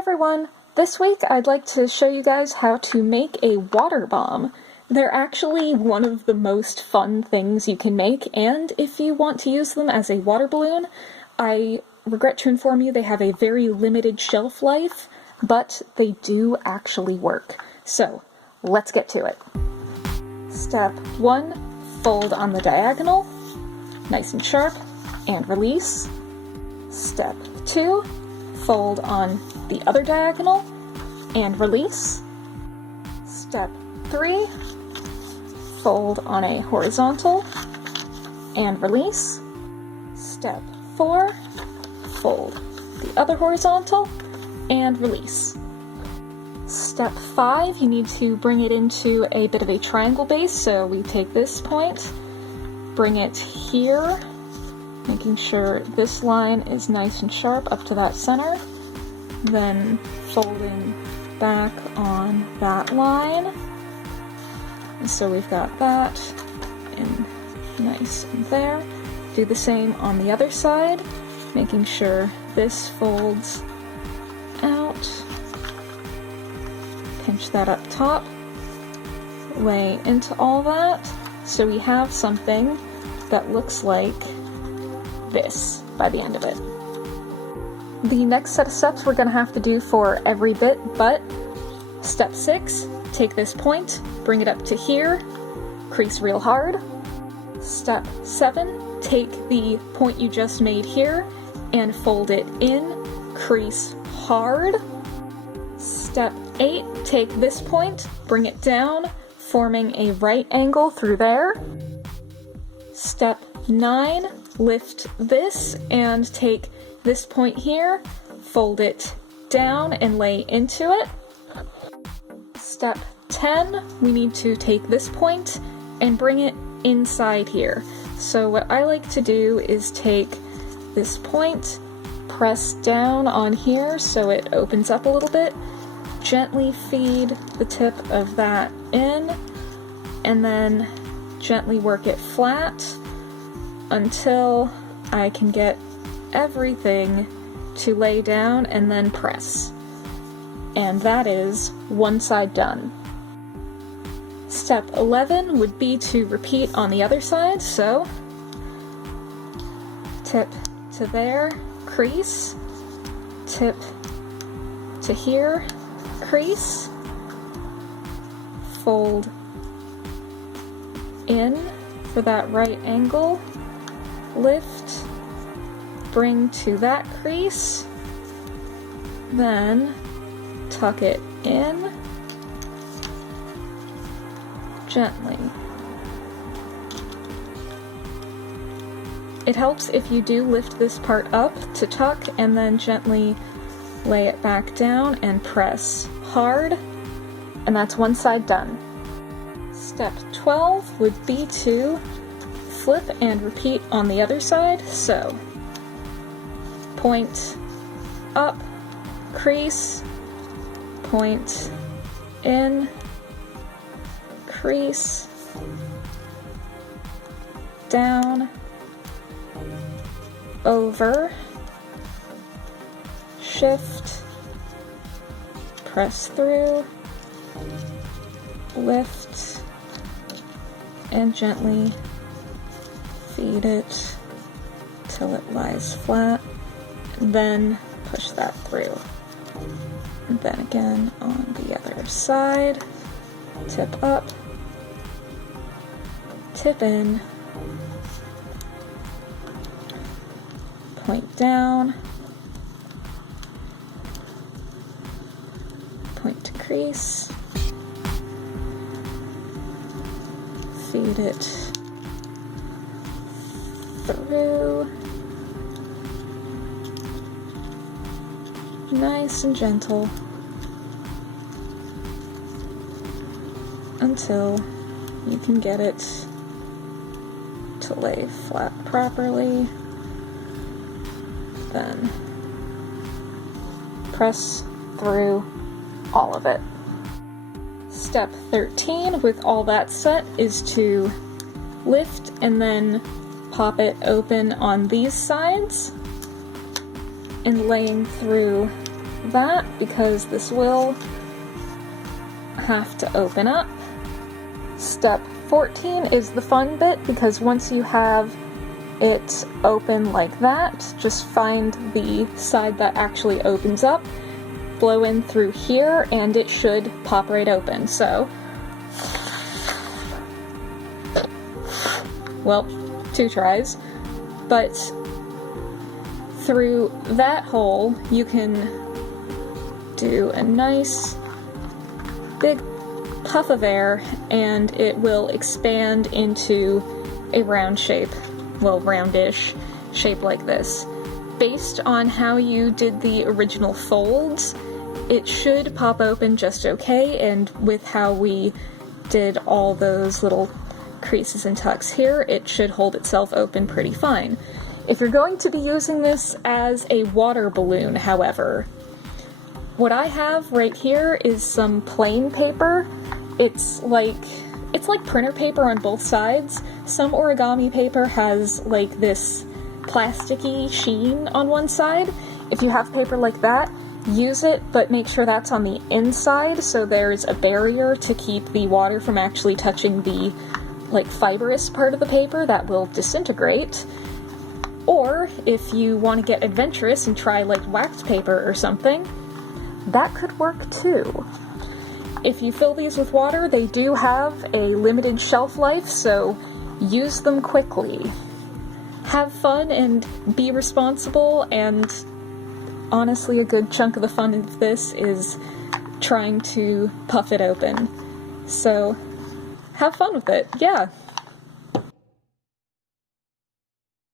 everyone! This week I'd like to show you guys how to make a water bomb. They're actually one of the most fun things you can make, and if you want to use them as a water balloon, I regret to inform you they have a very limited shelf life, but they do actually work. So, let's get to it. Step 1, fold on the diagonal, nice and sharp, and release. Step 2, fold on the other diagonal, and release. Step 3, fold on a horizontal, and release. Step 4, fold the other horizontal, and release. Step 5, you need to bring it into a bit of a triangle base, so we take this point, bring it here, making sure this line is nice and sharp up to that center, then folding back on that line. And so we've got that in nice and there. Do the same on the other side, making sure this folds out. Pinch that up top, lay into all that, so we have something that looks like this by the end of it. The next set of steps we're going to have to do for every bit, but step 6, take this point, bring it up to here, crease real hard. Step 7, take the point you just made here and fold it in, crease hard. Step 8, take this point, bring it down, forming a right angle through there. Step 9, lift this and take this point here, fold it down and lay into it. Step 10, we need to take this point and bring it inside here. So what I like to do is take this point, press down on here so it opens up a little bit, gently feed the tip of that in, and then gently work it flat until I can get everything to lay down and then press. And that is one side done. Step 11 would be to repeat on the other side, so tip to there, crease, tip to here, crease, fold in for that right angle, lift, bring to that crease, then tuck it in gently. It helps if you do lift this part up to tuck and then gently lay it back down and press hard, and that's one side done. Step 12 would be to flip and repeat on the other side, so point up, crease, point in, crease, down, over, shift, press through, lift, and gently feed it till it lies flat, and then push that through. And then again on the other side, tip up, tip in, point down, point to crease, feed it through, nice and gentle, until you can get it to lay flat properly. Then press through all of it. Step 13, with all that set, is to lift and then pop it open on these sides and laying through that because this will have to open up. Step 14 is the fun bit, because once you have it open like that, just find the side that actually opens up, blow in through here, and it should pop right open. So, well, 2 tries, but through that hole you can do a nice big puff of air and it will expand into a round shape, well, roundish shape like this. Based on how you did the original folds, it should pop open just okay, and with how we did all those little creases and tucks here, it should hold itself open pretty fine. If you're going to be using this as a water balloon, however, what I have right here is some plain paper. It's like printer paper on both sides. Some origami paper has like this plasticky sheen on one side. If you have paper like that, use it, but make sure that's on the inside so there's a barrier to keep the water from actually touching the like fibrous part of the paper that will disintegrate. Or if you want to get adventurous and try like wax paper or something, that could work too. If you fill these with water, they do have a limited shelf life, so use them quickly. Have fun and be responsible, and honestly a good chunk of the fun of this is trying to puff it open. So have fun with it, yeah.